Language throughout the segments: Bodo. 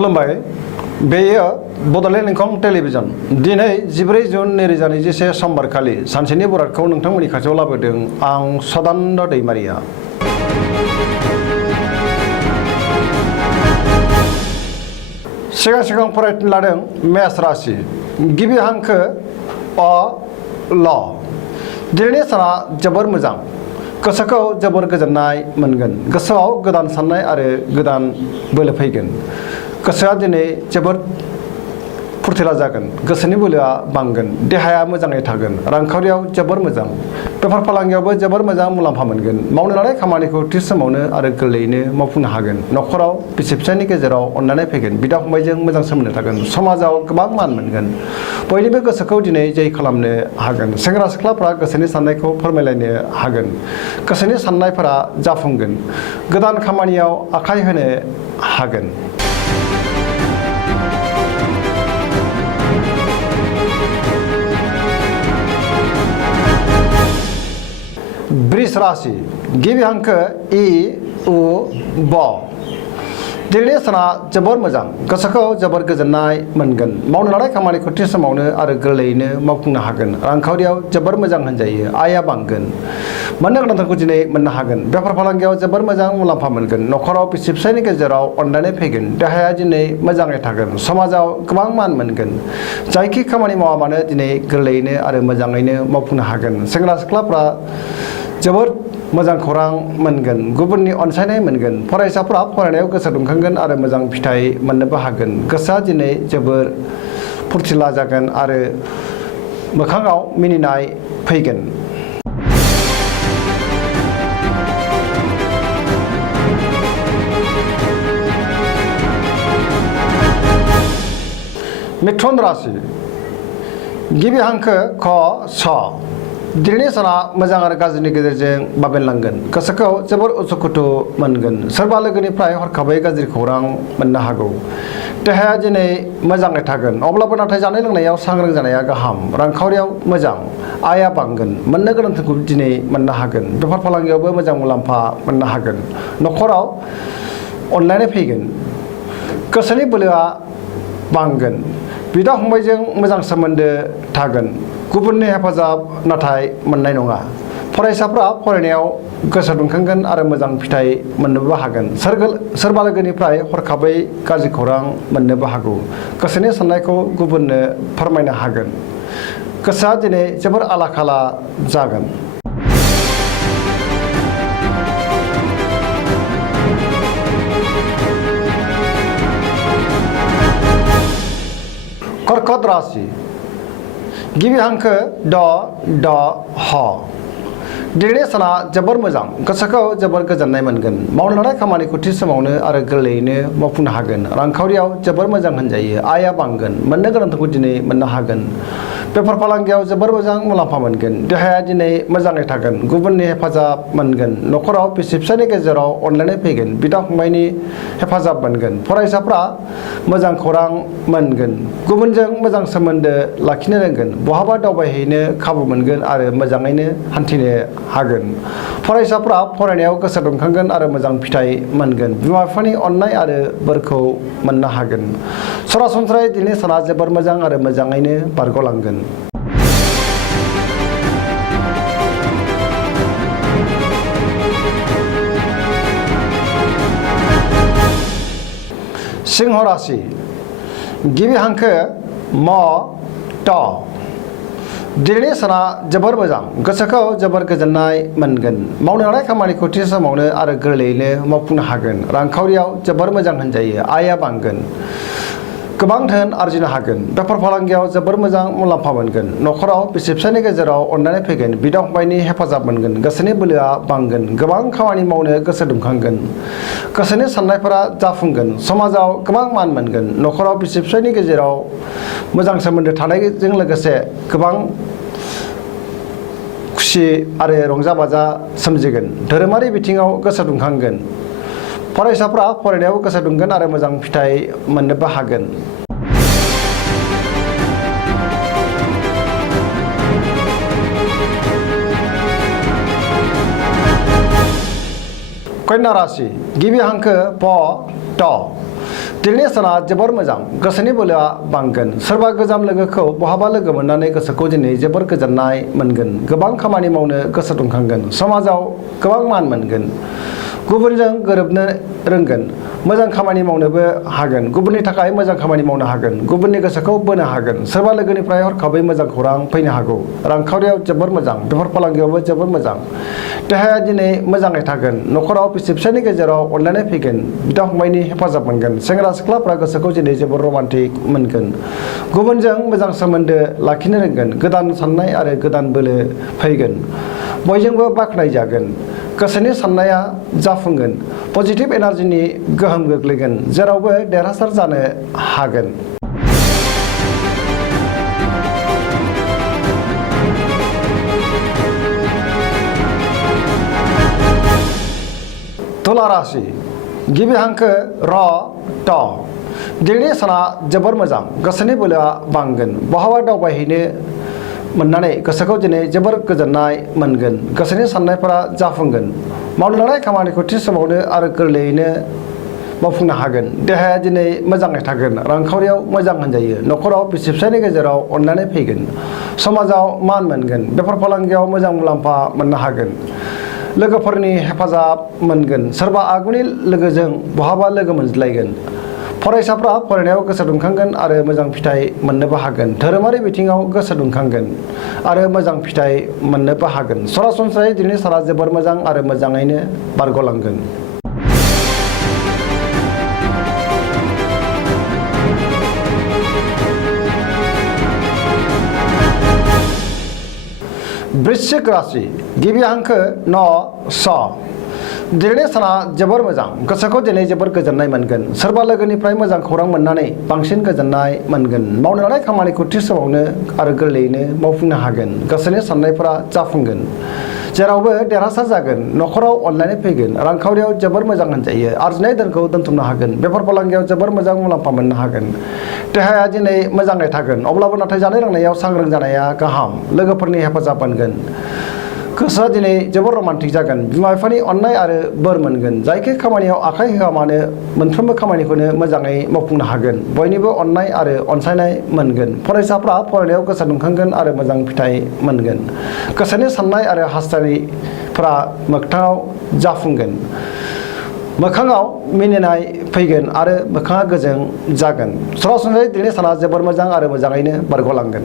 खुलुमबाय बेयो बड'लेण्ड इंखं टेलिभिजन दिनै 14 जुन 2021 समबारखालि सानसेनि बरादखौ नोंथांमोननि खाथियाव लाबोदों आं सदानन्द दैमारिया। सिगां फरायनो लादों मेष राशि गिबि हांखो अ ल दिनैनि साना जोबोर मोजां गोसोखौ जोबोर गोजोननाय मोनगोन गोसोआव गोदान साननाय आरो गोदान बोलो फैगोन गोसोआ दिनै जोबोर फुरथिला जागोन गोसोनि बोलोआ बांगोन देहाया मोजाङै थागोन रांखावरियाव जोबोर मोजां बेफार फालांगियावबो जोबोर मोजां मुलाम्फा मोनगोन मावनो लानाय खामानिखौ थि समावनो आरो गोरलैयैनो मावफुंनो हागोन नखराव बिसि फिसायनि गेजेराव अननानै फैगोन बिदा फंबायजों मोजां सोमोन्दो थागोन समाजाव गोबां मान मोनगोन बयनिबो गोसोखौ दिनै जै खालामनो हागोन सेंग्रा सिख्लाफ्रा गोसोनि साननायखौ फोरमायलायनो हागोन गोसोनि साननायफोरा जाफुंगोन गोदान खामानियाव आखाइ होनो हागोन। वृष राशि गिबि हांखो इ उ ब दिनैनि साना जोबोर मोजां गोसोखौ जोबोर गोजोननाय मोनगोन मावनो लानाय खामानिखौ थि समावनो आरो गोरलैयैनो मावफुंनो हागोन रांखावरियाव जोबोर मोजां होनजायो आयआ बांगोन मोननो गोनांथारखौ दिनै मोननो हागोन बेफार फालांगियाव जोबोर मोजां मुलाम्फा मोनगोन नखराव बिसि फिसायनि गेजेराव अनलायनाय फैगोन देहाया दिनै मोजाङै थागोन समाजाव गोबां मान मोनगोन जायखि खामानि मावा मानो दिनै गोरलैयैनो आरो मोजाङैनो मावफुंनो हागोन सेंग्रा सिख्लाफ्रा जोबोर मोजां खौरां मोनगोन गुबुननि अनसायनाय मोनगोन फरायसाफ्रा फरायनायाव गोसो दुंखांगोन आरो मोजां फिथाइ मोननोबो हागोन गोसोआ दिनै जोबोर फुरथिला जागोन आरो मोखाङाव मिनिनाय फैगोन। मिथुन राशि गिबि हांखो ख छ दिनैनि साना मोजां आरो गाज्रिनि गेजेरजों बाबेनलांगोन गोसोखौ जोबोर उसुखुथु मोनगोन सोरबा लोगोनिफ्राय हरखाबै गाज्रि खौरां मोननो हागौ देहाया दिनै मोजाङै थागोन अब्लाबो नाथाय जानाय लोंनायाव सांग्रां जानाया गाहाम रांखावरियाव मोजां आयआ बांगोन मोननो गोनांथिखौ दिनै मोननो हागोन बेफार फालांगियावबो मोजां मुलाम्फा मोननो हागोन नखराव अनलायनाय फैगोन गोसोनि बोलोआ बांगोन बिदा फंबायजों मोजां सोमोन्दो थागोन गुबुननि हेफाजाब नाथाय मोननाय नङा फरायसाफ्रा फरायनायाव गोसो दुंखांगोन आरो मोजां फिथाइ मोननोबो हागोन सोरबा लोगोनिफ्राय हरखाबै गाज्रि खौरां मोननोबो हागौ गोसोनि साननायखौ गुबुननो फोरमायनो हागोन गोसोआ दिनै जोबोर आला खाला जागोन। कर्कट राशि गिबि हांखो ड ड ह दिनैनि साना जोबोर मोजां गोसोखौ जोबोर गोजोननाय मोनगोन मावनो लानाय खामानिखौ थि समावनो आरो गोरलैयैनो मावफुंनो हागोन रांखावरियाव जोबोर मोजां होनजायो आयआ बांगोन मोननो गोनांथिखौ दिनै मोननो हागोन बेफार फालांगियाव जोबोर मोजां मुलाम्फा मोनगोन देहाया दिनै मोजाङै थागोन गुबुननि हेफाजाब मोनगोन नखराव बिसि फिसायनि गेजेराव अनलायनाय फैगोन बिदा फंबायनि हेफाजाब मोनगोन फरायसाफ्रा मोजां खौरां मोनगोन गुबुनजों मोजां सोमोन्दो लाखिनो रोंगोन बहाबा दावबायहैनो खाबु मोनगोन आरो मोजाङैनो हान्थिनो हागोन फरायसाफ्रा फरायनायाव गोसो दुंखांगोन आरो मोजां फिथाइ मोनगोन बिमा बिफानि अननाय आरो बोरखौ मोननो हागोन सरासनस्रायै दिनै साना जोबोर मोजां आरो मोजाङैनो बारग'लांगोन। सिंह राशि गिबि हांखो म ट दिनैनि साना जोबोर मोजां गोसोखौ जोबोर गोजोननाय मोनगोन मावनो लानाय खामानिखौ थि समावनो आरो गोरलैयैनो मावफुंनो हागोन रांखावरियाव जोबोर मोजां होनजायो आयआ बांगोन गोबां धोन आरजिनो हागोन बेफार फालांगियाव जोबोर मोजां मुलाम्फा मोनगोन नखराव बिसि फिसायनि गेजेराव अननानै फैगोन बिदा फंबायनि हेफाजाब मोनगोन गोसोनि बोलोआ बांगोन गोबां खामानि मावनो गोसो दुंखांगोन गोसोनि साननायफोरा जाफुंगोन समाजाव गोबां मान मोनगोन नखराव बिसि फिसायनि गेजेराव मोजां सोमोन्दो थानायजों लोगोसे गोबां खुसि आरो रंजा बाजा सोमजिगोन धोरोमारि बिथिङाव गोसो दुंखांगोन फरायसाफ्रा फरायनायाव गोसो दुंगोन आरो मोजां फिथाइ मोननोबो हागोन। कन्या राशि गिबि हांखो प ट दिनैनि साना जोबोर मोजां गोसोनि बोलोआ बांगोन सोरबा गोजाम लोगोखौ बहाबा लोगो मोननानै गोसोखौ दिनै जोबोर गोजोननाय मोनगोन गोबां खामानि मावनो गोसो दुंखांगोन समाजाव गोबां मान मोनगोन गुबुनजों गोरोबनो रोंगोन मोजां खामानि मावनोबो हागोन गुबुननि थाखाय मोजां खामानि मावनो हागोन गुबुननि गोसोखौ बोनो हागोन सोरबा लोगोनिफ्राय हरखाबै मोजां खौरां फैनो हागौ रांखावरियाव जोबोर मोजां बेफार फालांगियावबो जोबोर मोजां देहाया दिनै मोजाङै थागोन नखराव बिसि फिसायनि गेजेराव अनलायनाय फैगोन बिदा फंबायनि हेफाजाब मोनगोन सेंग्रा सिख्लाफ्रा गोसोखौ दिनै जोबोर रमान्टिक मोनगोन गुबुनजों मोजां सोमोन्दो लाखिनो रोंगोन गोदान साननाय आरो गोदान बोलो फैगोन बयजोंबो बाख्नायजागोन गोसोनि साननाया जाफुंगोन पजिटिभ एनार्जिनि गोहोम गोग्लैगोन जेरावबो देरहासार जानो हागोन तुला राशि गिबि हांखो र ट दिनैनि साना जोबोर मोजां गोसोनि बोलोआ बांगोन बहाबा दावबायहैनो मोननानै गोसोखौ दिनै जोबोर गोजोननाय मोनगोन गोसोनि साननायफोरा जाफुंगोन मावनो लानाय खामानिखौ थि समावनो आरो गोरलैयैनो मावफुंनो हागोन देहाया दिनै मोजाङै थागोन रांखावरियाव मोजां होनजायो नखराव बिसि फिसायनि गेजेराव अनलायनाय फैगोन समाजाव मान मोनगोन बेफार फालांगियाव मोजां मुलाम्फा मोननो हागोन लोगोफोरनि हेफाजाब मोनगोन सोरबा आगुनि लोगोजों बहाबा लोगो मोनज्लायगोन फरायसाफ्रा फरायनायाव गोसो दुंखांगोन आरो मोजां फिथाइ मोननोबो हागोन धोरोमारि बिथिङाव गोसो दुंखांगोन आरो मोजां फिथाइ मोननोबो हागोन सरासनस्रायै दिनै साना जोबोर मोजां आरो मोजाङैनो बारग'लांगोन वृश्चिक राशि गिबि हांखो न स दिनैनि साना जोबोर मोजां गोसोखौ दिनै जोबोर गोजोननाय मोनगोन सोरबा लोगोनिफ्राय मोजां खौरां मोननानै बांसिन गोजोननाय मोनगोन मावनो लानाय खामानिखौ थि समावनो आरो गोरलैयैनो मावफुंनो हागोन गोसोनि साननायफोरा जाफुंगोन जेरावबो देरहासार जागोन नखराव अनलायनाय फैगोन रांखावरियाव जोबोर मोजां होनजायो आरजिनाय धोनखौ दोनथुमनो हागोन बेफार फालांगियाव जोबोर मोजां मुलाम्फा मोननो हागोन देहाया दिनै मोजाङै थागोन अब्लाबो नाथाय जानाय लोंनायाव सांग्रां जानाया गाहाम लोगोफोरनि हेफाजाब मोनगोन गोसोआ दिनै जोबोर रमान्टिक जागोन बिमा बिफानि अननाय आरो बोर मोनगोन जायखि खामानियाव आखाइ होआ मानो मोनफ्रोमबो खामानिखौनो मोजाङै मावफुंनो हागोन बयनिबो अननाय आरो अनसायनाय मोनगोन फरायसाफ्रा फरायनायाव गोसो दुंखांगोन आरो मोजां फिथाइ मोनगोन गोसोनि साननाय आरो हास्थायनायफ्रा मोगथाङाव जाफुंगोन मोखाङाव मिनिनाय फैगोन आरो मोखाङा गोजों जागोन सरासनस्रायै दिनै साना जोबोर मोजां आरो मोजाङैनो बारग'लांगोन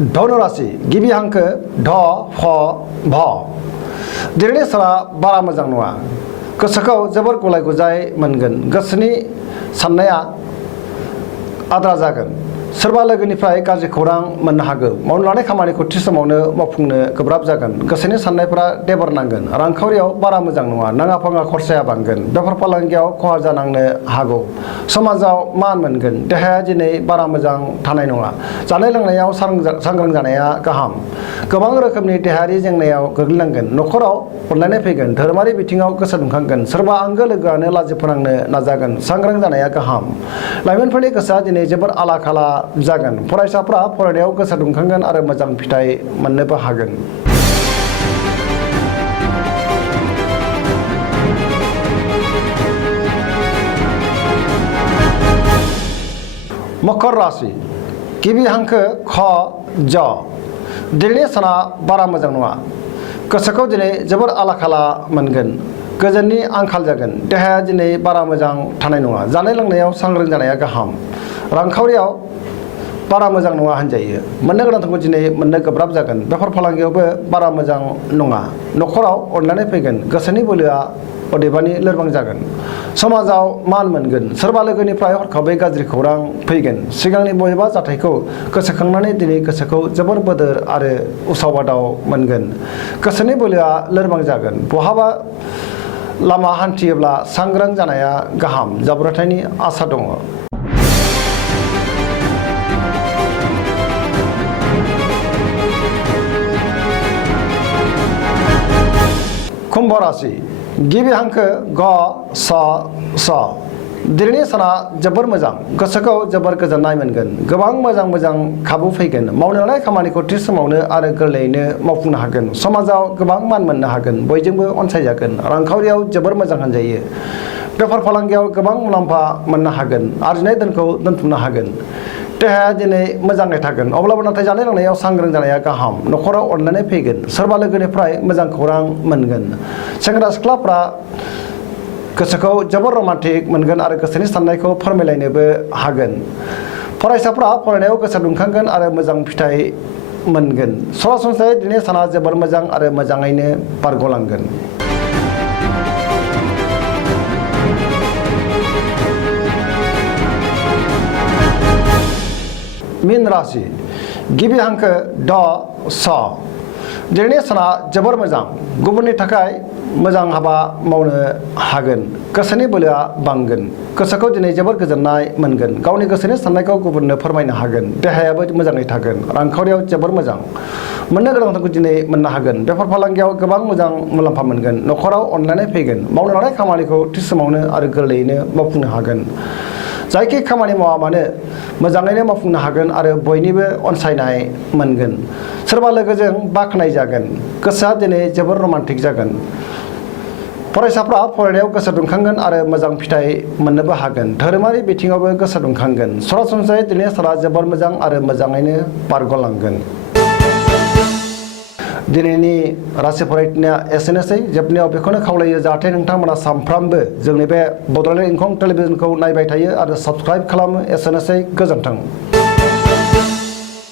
धनु राशि गिबि हांखो ढ फ भ दिनैनि साना बारा मोजां नङा गोसोखौ जोबोर गुलाय गुजाय मोनगोन गोसोनि साननाया आद्रा जागोन सोरबा लोगोनिफ्राय गाज्रि खौरां मोननो हागौ मावनो लानाय खामानिखौ थि समावनो मावफुंनो गोब्राब जागोन गोसोनि साननायफोरा देबर नांगोन रांखावरियाव बारा मोजां नङा नाङा फाङा खरसाया बांगोन बेफार फालांगियाव खहा जानांनो हागौ समाजाव मान मोनगोन देहाया दिनै बारा मोजां थानाय नङा जानाय लोंनायाव सांग्रां जानाया गाहाम गोबां रोखोमनि देहायारि जेंनायाव गोग्लैनांगोन नखराव अनलायनाय फैगोन धोरोमारि बिथिङाव गोसो दुंखांगोन सोरबा आंगो लोगोआनो लाजि फोनांनो नाजागोन सांग्रां जानाया गाहाम लाइमोनफोरनि गोसोआ दिनै जोबोर आला खाला जागोन फरायसाफ्रा फरायनायाव गोसो दुंखांगोन आरो मोजां फिथाइ मोननोबो हागोन मकर राशि गिबि हांखो ख ज दिनैनि साना बारा मोजां नङा गोसोखौ दिनै जोबोर आला खाला मोनगोन गोजोननि आंखाल जागोन देहाया दिनै बारा मोजां थानाय नङा जानाय लोंनायाव सांग्रां जानाया गाहाम रांखावरियाव बारा मोजां नङा होनजायो मोननो गोनांखौ दिनै मोननो गोब्राब जागोन बेफार फालांगियावबो बारा मोजां नङा नखराव अनलायनाय फैगोन गोसोनि बोलोआ अदेबानि लोरबां जागोन समाजाव मान मोनगोन सोरबा लोगोनिफ्राय हरखाबै गाज्रि खौरां फैगोन सिगांनि बबेबा जाथायखौ गोसोखांनानै दिनै गोसोखौ जोबोर बोदोर आरो उसाव बादाव मोनगोन गोसोनि बोलोआ लोरबां जागोन बहाबा लामा हान्थियोब्ला सांग्रां जानाया गाहाम जाब्रबथायनि आसा दङ कुम्भ राशि गिबि हांखो ग स स दिनैनि साना जोबोर मोजां गोसोखौ जोबोर गोजोननाय मोनगोन गोबां मोजां खाबु फैगोन मावनो लानाय खामानिखौ थि समावनो आरो गोरलैयैनो मावफुंनो हागोन समाजाव गोबां मान मोननो हागोन बयजोंबो अनसायजागोन रांखावरियाव जोबोर मोजां होनजायो बेफार फालांगियाव गोबां मुलाम्फा मोननो हागोन आरजिनाय धोनखौ दोनथुमनो हागोन देहाया दिनै मोजाङै थागोन अब्लाबो नाथाय जानाय लोंनायाव सांग्रां जानाया गाहाम न'खराव अनलायनाय फैगोन सोरबा लोगोनिफ्राय मोजां खौरां मोनगोन सेंग्रा सिख्लाफ्रा गोसोखौ जोबोर रमान्टिक मोनगोन आरो गोसोनि साननायखौ फोरमायलायनोबो हागोन फरायसाफ्रा फरायनायाव गोसो दुंखांगोन आरो मोजां फिथाइ मोनगोन सरासनस्रायै दिनै साना जोबोर मोजां आरो मोजाङैनो बारग'लांगोन मीन राशि गिबि हांखो ड स दिनैनि साना जोबोर मोजां गुबुननि थाखाय मोजां हाबा मावनो हागोन गोसोनि बोलोआ बांगोन गोसोखौ दिनै जोबोर गोजोननाय मोनगोन गावनि गोसोनि साननायखौ गुबुननो फोरमायनो हागोन देहायाबो मोजाङै थागोन रांखावरियाव जोबोर मोजां मोननो गोनांखौ दिनै मोननो हागोन बेफार फालांगियाव गोबां मोजां मुलाम्फा मोनगोन न'खराव अनलायनाय फैगोन मावनो लानाय खामानिखौ थि समावनो आरो गोरलैयैनो मावफुंनो हागोन जायखि खामानि मावा मानो मोजाङैनो मावफुंनो हागोन आरो बयनिबो अनसायनाय मोनगोन सोरबा लोगोजों बाख्नाय जागोन गोसोआ दिनै जोबोर रमान्टिक जागोन फरायसाफ्रा फरायनायाव गोसो दुंखांगोन आरो मोजां फिथाइ मोननोबो हागोन धोरोमारि बिथिङावबो गोसो दुंखांगोन सरासनस्रायै दिनै साना जोबोर मोजां आरो मोजाङैनो बारग'लांगोन दिनैनि राशि फरायनाया एसेनोसै जोबनायाव बेखौनो खावलायो जाहाथे नोंथांमोना सानफ्रामबो जोंनि बे बड'लेण्ड इंखं टेलिभिजनखौ नायबाय थायो आरो साबस्क्राइब खालामो एसेनोसै गोजोन्थों